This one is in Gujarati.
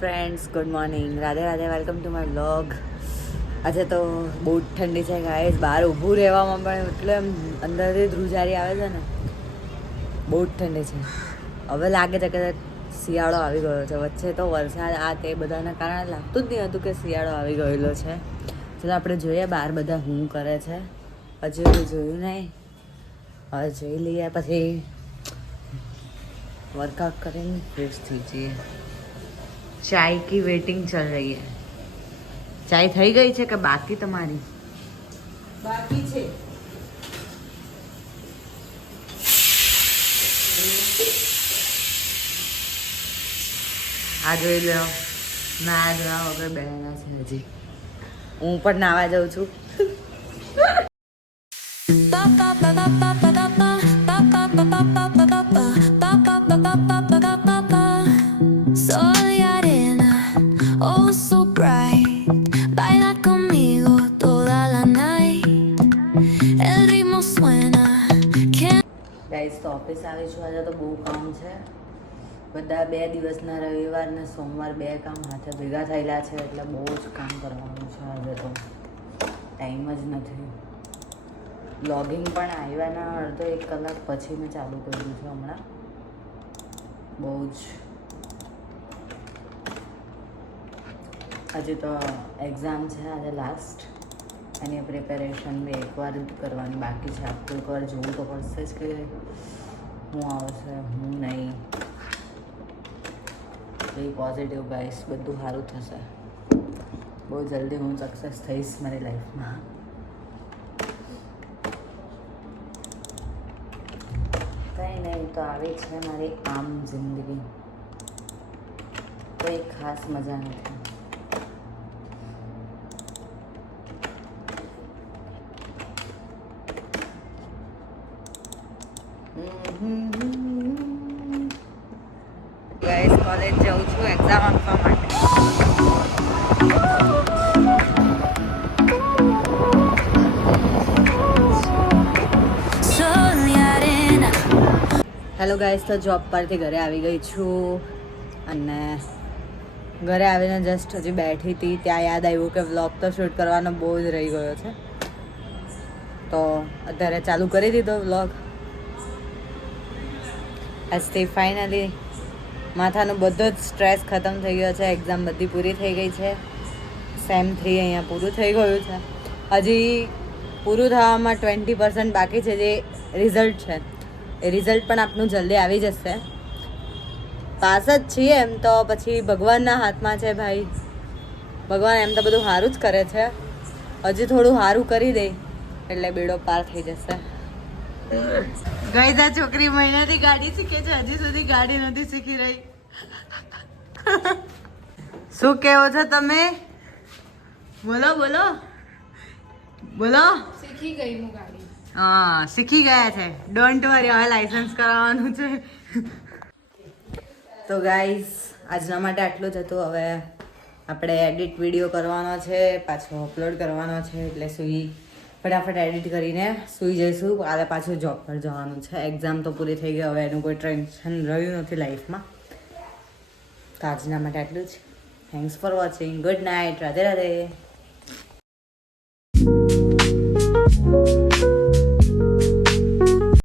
Friends, good morning, Radhe Radhe, welcome to my vlog. આજે તો બહુ જ ઠંડી છે ગાઈસ, બહાર ઊભું રહેવામાં પણ એટલે એમ અંદરથી ધ્રુજારી આવે છે ને, બહુ જ ઠંડી છે. હવે લાગે છે કે શિયાળો આવી ગયો છે. વચ્ચે તો વરસાદ આ તે બધાના કારણે લાગતું જ નહીં હતું કે શિયાળો આવી ગયેલો છે. ચલો આપણે જોઈએ બહાર બધા શું કરે છે. હજુ જોયું નહીં, હવે જોઈ લઈએ, પછી वर्कआउट करेंगे, फ्रेश થઈ જઈએ. ચાય की वेटिंग चल रही है. ચાય થઈ ગઈ છે કે બાકી તમારી? બાકી છે. આ જોઈ લો, ના જોવા વગર બેઠા છે હજી. હું પણ નાવા જાઉં છું. Sol y arena, oh so bright, baila conmigo toda la night, el ritmo suena. Guys તો ઓફિસ આવી છું. આજે તો બહુ કામ છે. બધા 2 દિવસના રવિવાર ને સોમવાર 2 કામ હાથે ભેગા થયેલા છે, એટલે બહુ જ કામ કરવાનું છે આજે તો. ટાઈમ જ નથી. બ્લોગિંગ પણ આવ્યાના અડધો 1 કલાક પછી મેં ચાલુ કર્યું છે હમણાં. બહુ જ હજી તો એક્ઝામ છે આજે લાસ્ટ, એની પ્રિપેરેશન બી એકવાર જ કરવાની બાકી છે. આખું એકવાર જોવું તો પડશે જ કે હું આવશે હું નહીં. બી પોઝિટિવ ગાઈસ, બધું સારું થશે. બહુ જલ્દી હું સક્સેસ થઈશ મારી લાઈફમાં. કંઈ નહીં, તો આવી છે મારી આમ જિંદગી. કોઈ ખાસ મજા નથી. ગાઈસ કોલેજ જાઉં છું એક્ઝામ આપવા માટે. Sol y arena. Hello guys, તો જોબ પરથી ઘરે આવી ગઈ છું અને ઘરે આવીને જસ્ટ હજી બેઠી હતી ત્યાં યાદ આવ્યું કે વ્લોગ તો શૂટ કરવાનો બહુ જ રહી ગયો છે, તો અત્યારે ચાલુ કરી દીધો વ્લોગ. આજથી ફાઇનલી માથાનો બધો જ સ્ટ્રેસ ખતમ થઈ ગયો છે. એક્ઝામ બધી પૂરી થઈ ગઈ છે. સેમ 3 અહીંયા પૂરું થઈ ગયું છે. હજી પૂરું થવામાં 20% બાકી છે, જે રિઝલ્ટ છે. એ રિઝલ્ટ પણ આપનું જલ્દી આવી જશે. પાસ જ છીએ એમ તો, પછી ભગવાનના હાથમાં છે ભાઈ. ભગવાન એમ તો બધું સારું જ કરે છે. હજી થોડું સારું કરી દે એટલે બેડો પાર થઈ જશે. ગઈ છોકરી મહિનાથી ગાડી શીખે છે, હજી સુધી ગાડી નથી શીખી રહી. શું કેવો છો તમે? બોલો બોલો બોલો. શીખી ગઈ હું ગાડી. હા, શીખી ગયા છે. ડોન્ટ વરી, હવે લાઇસન્સ કરાવવાનું છે. તો ગાઈઝ આજના માટે આટલું જ હતું. હવે આપણે એડિટ વિડીયો કરવાનો છે, પાછો અપલોડ કરવાનો છે, એટલે ફટાફટ એડિટ કરીને સૂઈ જઈશું. કાલે પાછું જોબ પર જવાનું છે. એક્ઝામ તો પૂરી થઈ ગઈ, હવે એનું કોઈ ટેન્શન રહ્યું નથી લાઈફમાં. તો આજના માટે આટલું જ. Thanks for watching. Good night. Radhe Radhe.